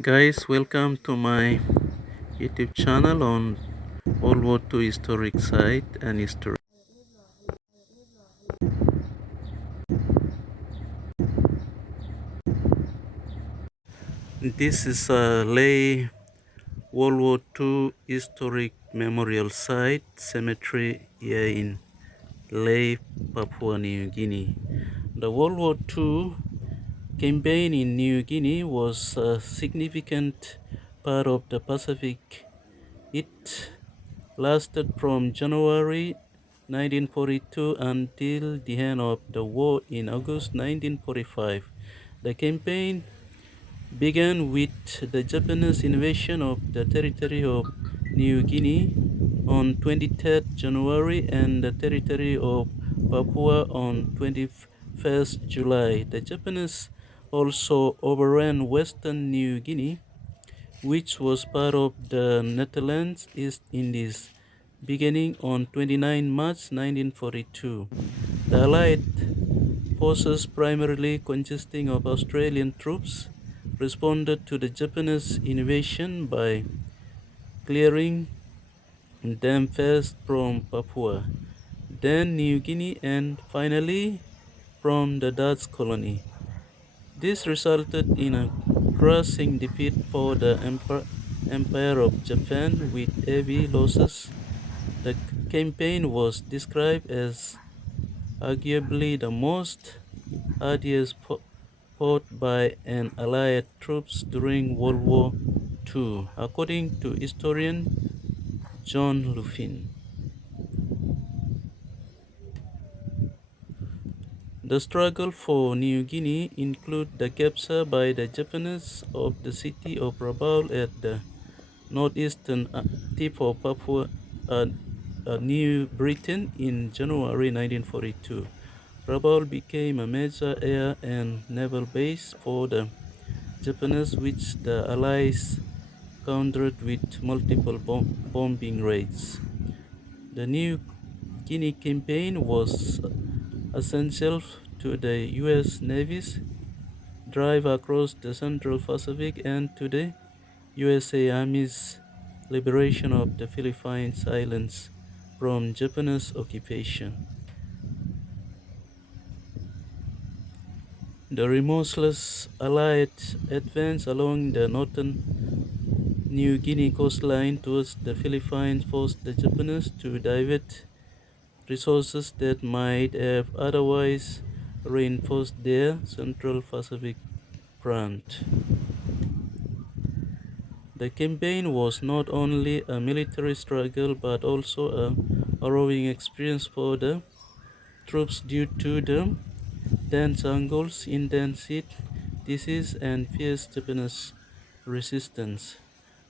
Guys, welcome to my YouTube channel on World War II historic site and history. This is a Lae World War II historic memorial site cemetery here in Lae Papua New Guinea. The World War II campaign in New Guinea was a significant part of the Pacific. It lasted from January 1942 until the end of the war in August 1945. The campaign began with the Japanese invasion of the territory of New Guinea on 23rd January and the territory of Papua on 21st July. The Japanese also overran western New Guinea, which was part of the Netherlands East Indies, beginning on 29 March 1942. The Allied forces, primarily consisting of Australian troops, responded to the Japanese invasion by clearing them first from Papua, then New Guinea, and finally from the Dutch colony. This resulted in a crushing defeat for the Empire of Japan with heavy losses. The campaign was described as arguably the most arduous fought by an Allied troops during World War II, according to historian John Luffin. The struggle for New Guinea included the capture by the Japanese of the city of Rabaul at the northeastern tip of Papua New Britain in January 1942. Rabaul became a major air and naval base for the Japanese, which the Allies countered with multiple bombing raids. The New Guinea campaign was essential to the U.S. Navy's drive across the Central Pacific and to the USA Army's liberation of the Philippines Islands from Japanese occupation. The remorseless Allied advance along the northern New Guinea coastline towards the Philippines forced the Japanese to divert resources that might have otherwise reinforced their Central Pacific front. The campaign was not only a military struggle but also a harrowing experience for the troops due to the dense angles, intense heat, disease, and fierce Japanese resistance.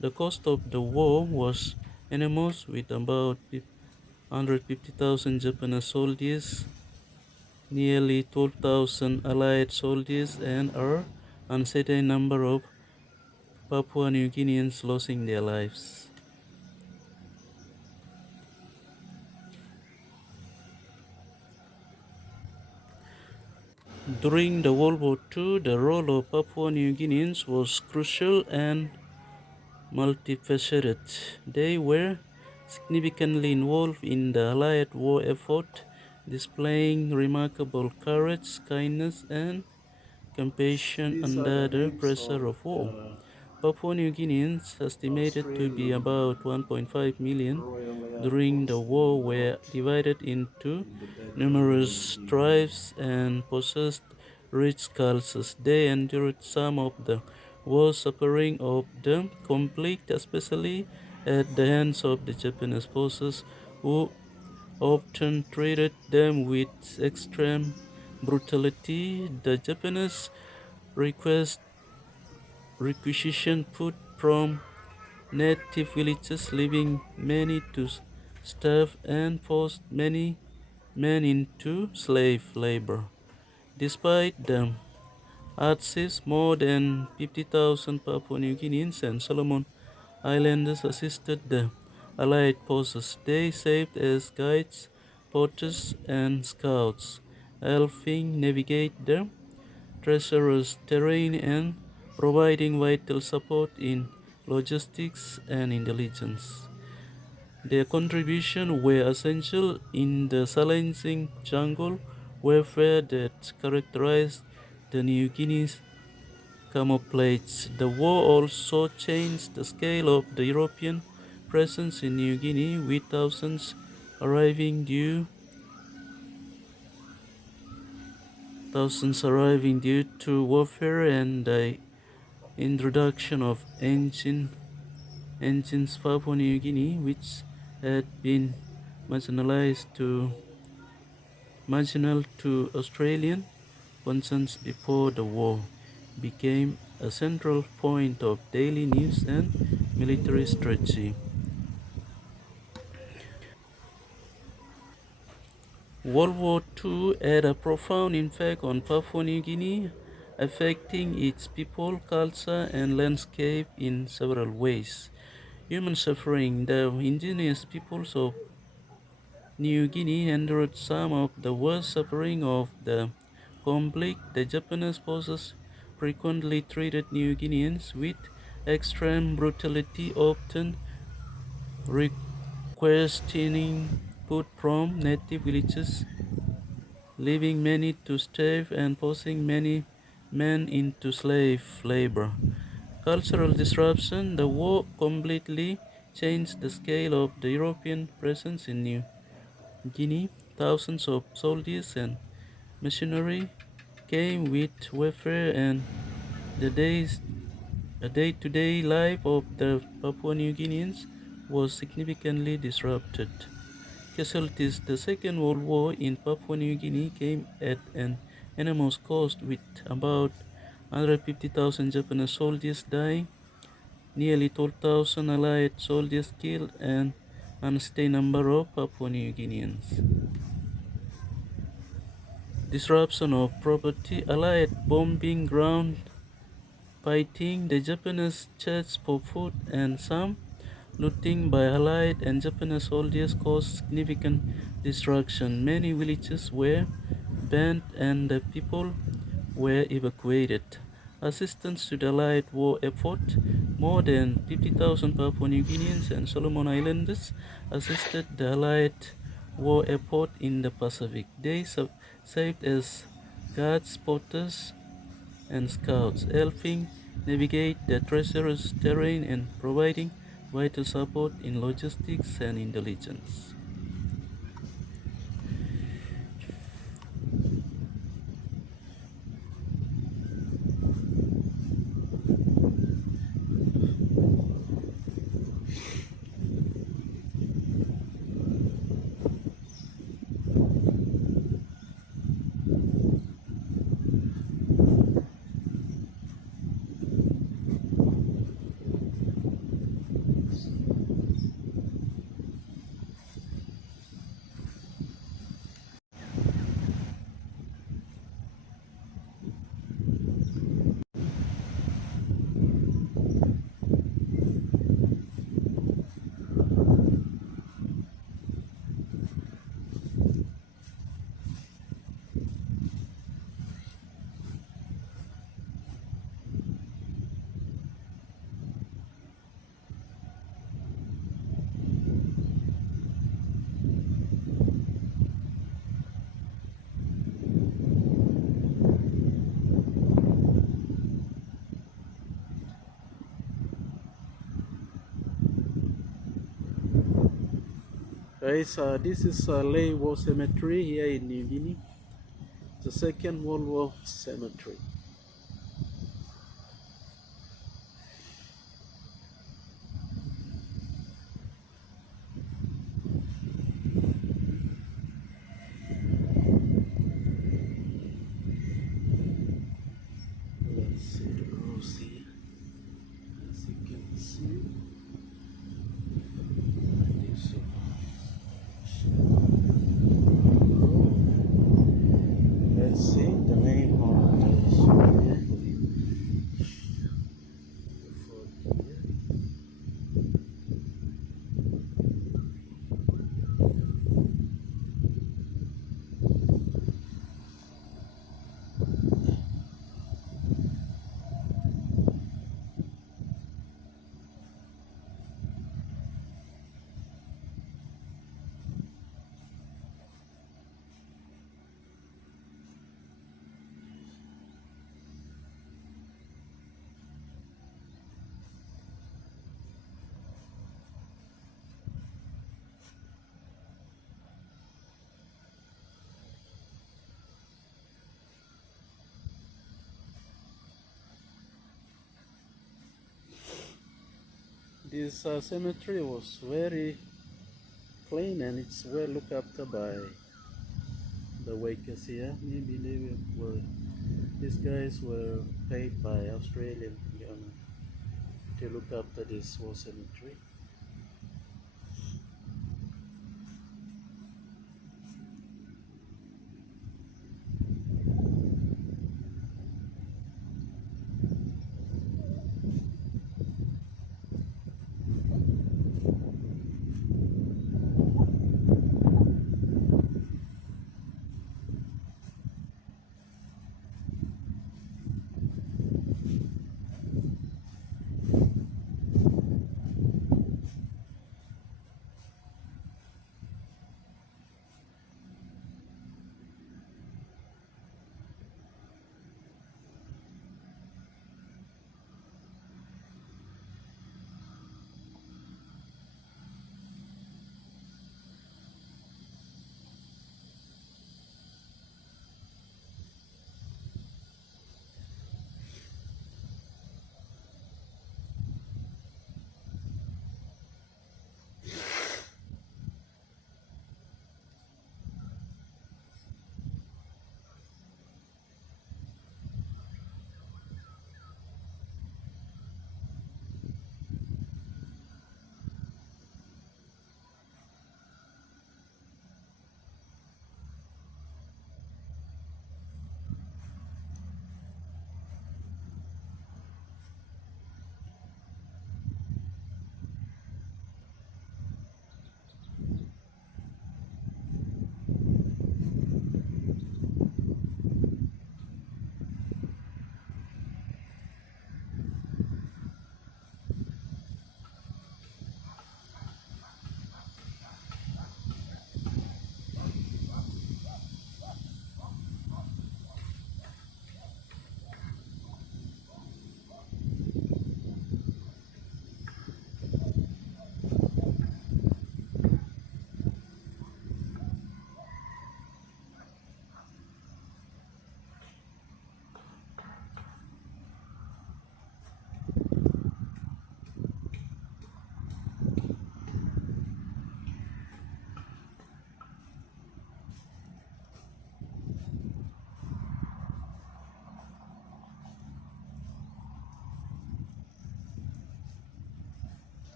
The cost of the war was enormous, with about 150,000 Japanese soldiers, nearly 12,000 Allied soldiers, and an uncertain number of Papua New Guineans losing their lives. During the World War II, the role of Papua New Guineans was crucial and multifaceted. They were significantly involved in the Allied war effort, displaying remarkable courage, kindness, and compassion under the pressure of war. Papua New Guineans, estimated to be about 1.5 million during the war, were divided into numerous tribes and possessed rich cultures. They endured some of the worst suffering of the conflict, especially at the hands of the Japanese forces, who often treated them with extreme brutality. The Japanese request requisition food from native villages, leaving many to starve, and forced many men into slave labor. Despite the hardships, more than 50,000 Papua New Guineans and Solomon Islanders assisted the Allied forces. They served as guides, porters, and scouts, helping navigate the treacherous terrain and providing vital support in logistics and intelligence. Their contributions were essential in the challenging jungle warfare that characterized the New Guinea's camouflage. The war also changed the scale of the European presence in New Guinea, with thousands arriving due to warfare and the introduction of engines Papua New Guinea, which had been marginalized to marginal to Australian concerns before the war, became a central point of daily news and military strategy. World War II had a profound impact on Papua New Guinea, affecting its people, culture, and landscape in several ways. Human suffering. The indigenous peoples of New Guinea endured some of the worst suffering of the conflict. The Japanese forces frequently treated New Guineans with extreme brutality, often requesting food from native villages, leaving many to starve and forcing many men into slave labor. Cultural disruption. The war completely changed the scale of the European presence in New Guinea. Thousands of soldiers and machinery came with warfare, and the days the day-to-day life of the Papua New Guineans was significantly disrupted. Casualties. The Second World War in Papua New Guinea came at an enormous cost, with about 150,000 Japanese soldiers dying, nearly 12,000 Allied soldiers killed, and an unstated number of Papua New Guineans. Disruption of property. Allied bombing ground fighting. The Japanese searched for food, and some looting by Allied and Japanese soldiers caused significant destruction. Many villages were burned and the people were evacuated. Assistance to the Allied war effort. More than 50,000 Papua New Guineans and Solomon Islanders assisted the Allied war effort in the Pacific. They served as guards, spotters, and scouts, helping navigate the treacherous terrain and providing vital support in logistics and intelligence. Guys, this is Lae War Cemetery here in New Guinea, the Second World War Cemetery. Let's see the rows here. As you can see, this let's see the name of this This cemetery was very clean and it's well looked after by the workers here. Maybe these guys were paid by Australian government to look after this whole cemetery.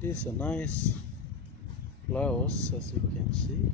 This is a nice flowers, as you can see.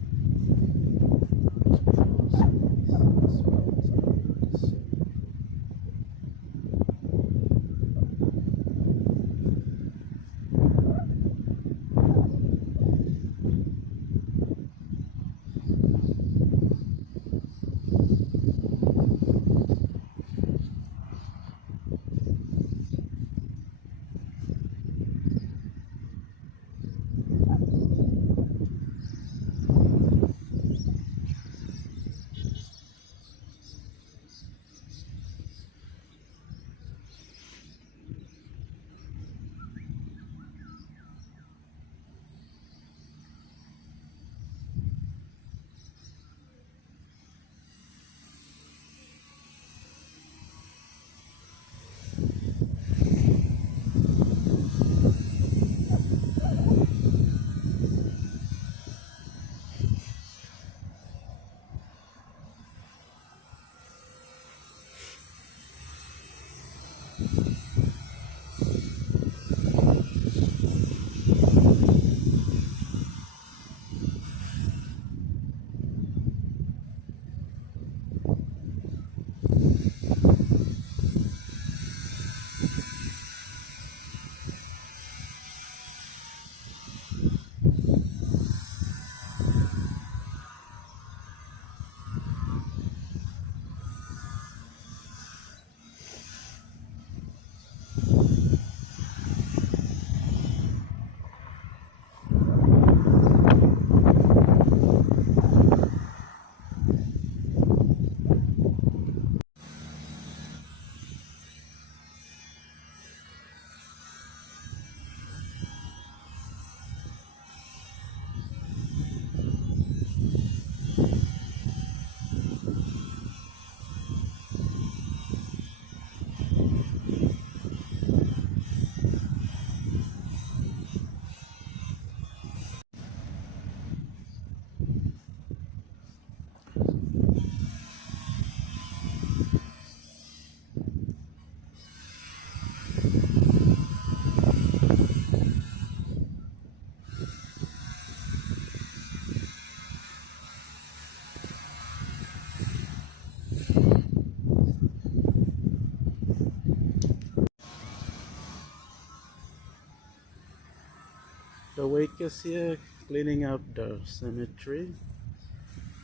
The workers here cleaning up the cemetery.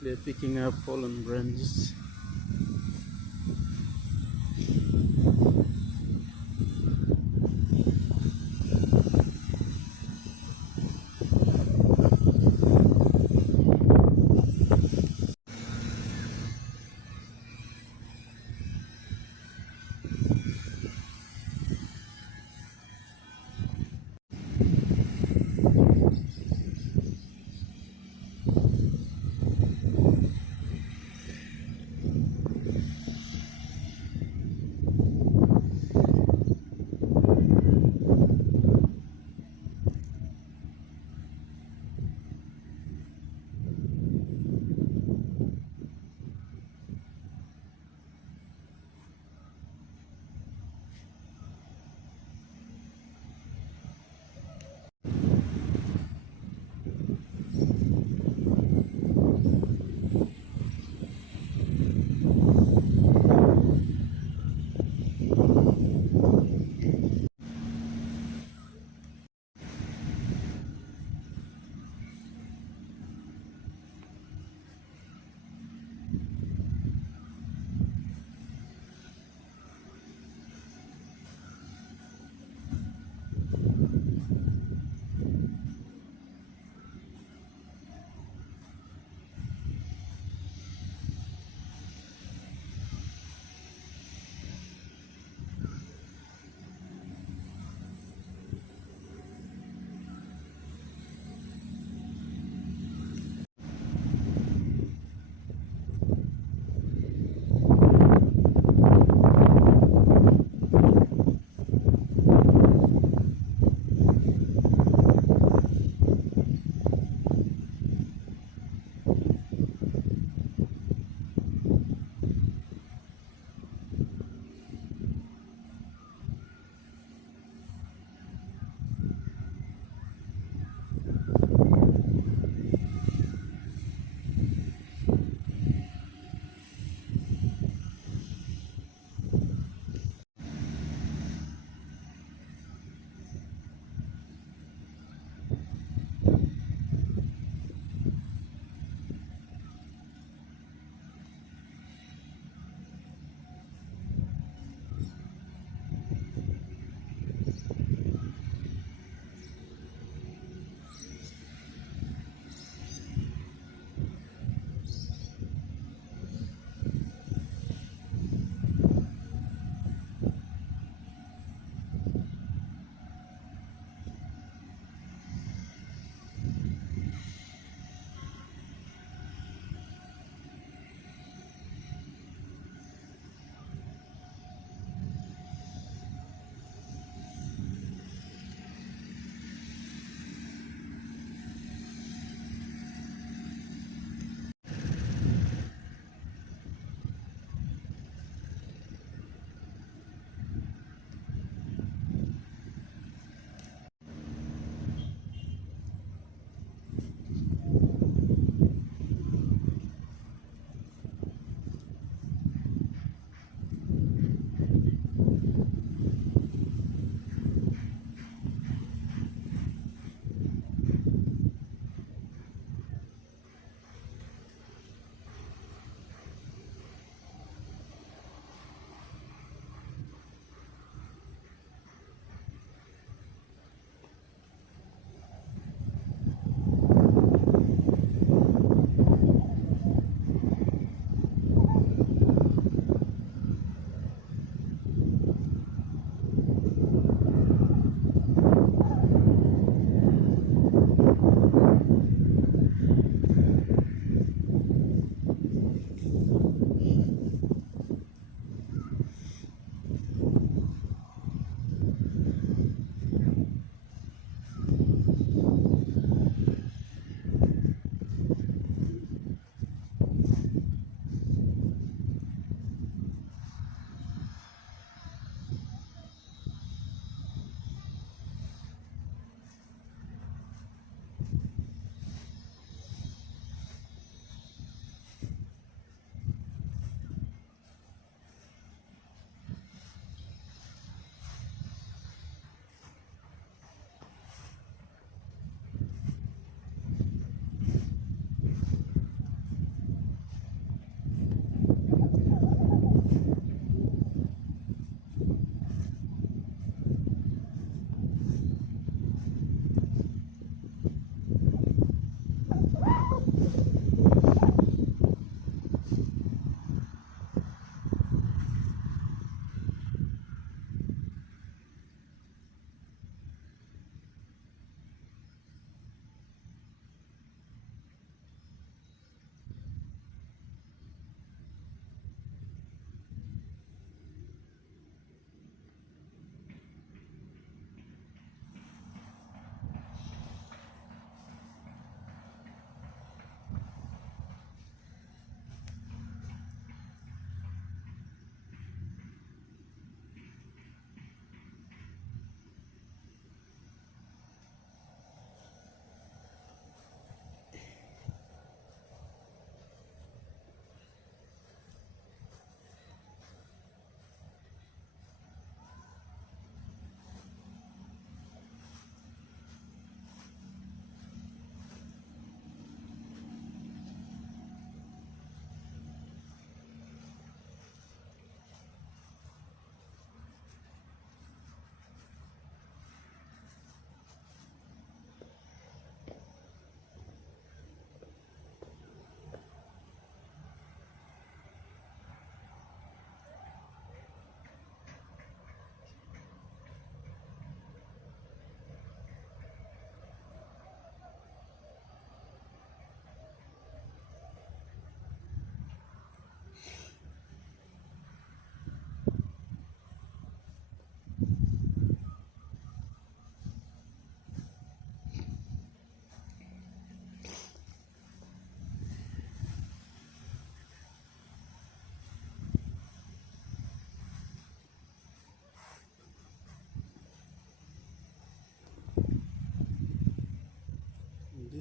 They're picking up fallen branches.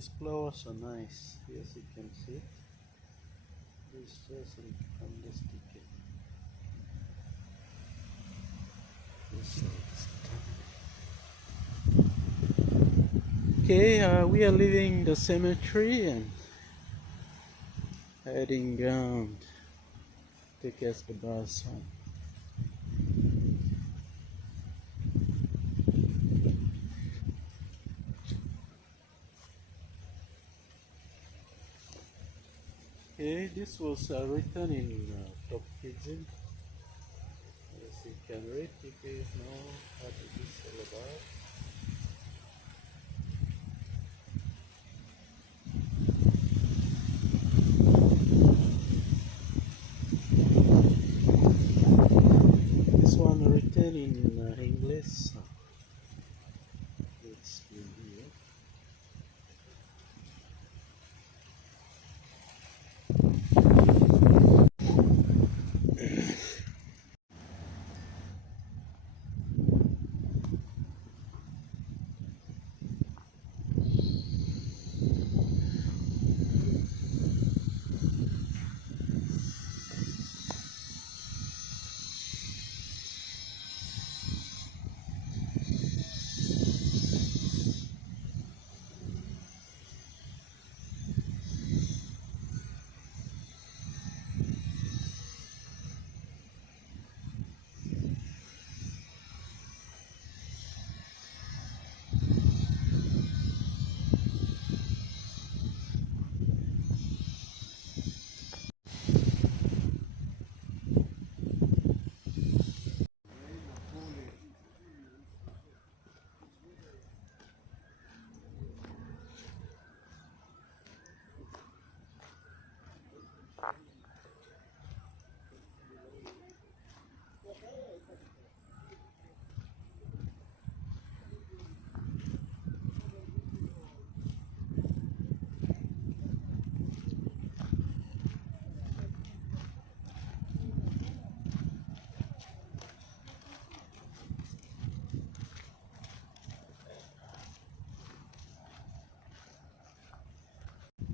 These flowers are nice. Yes, you can see. This is fantastic. Okay, we are leaving the cemetery and heading down to catch the bus home. Okay, this was written in top pigeon. As you can read if you know what it is all about. This one written in English. Let's see here.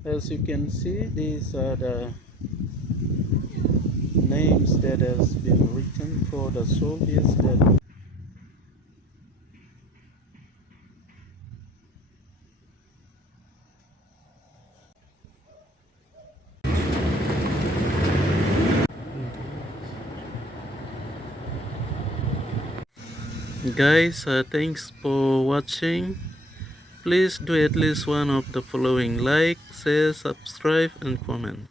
As you can see, these are the names that has been written for the soldiers that guys, thanks for watching. Please do at least one of the following: like, share, subscribe and comment.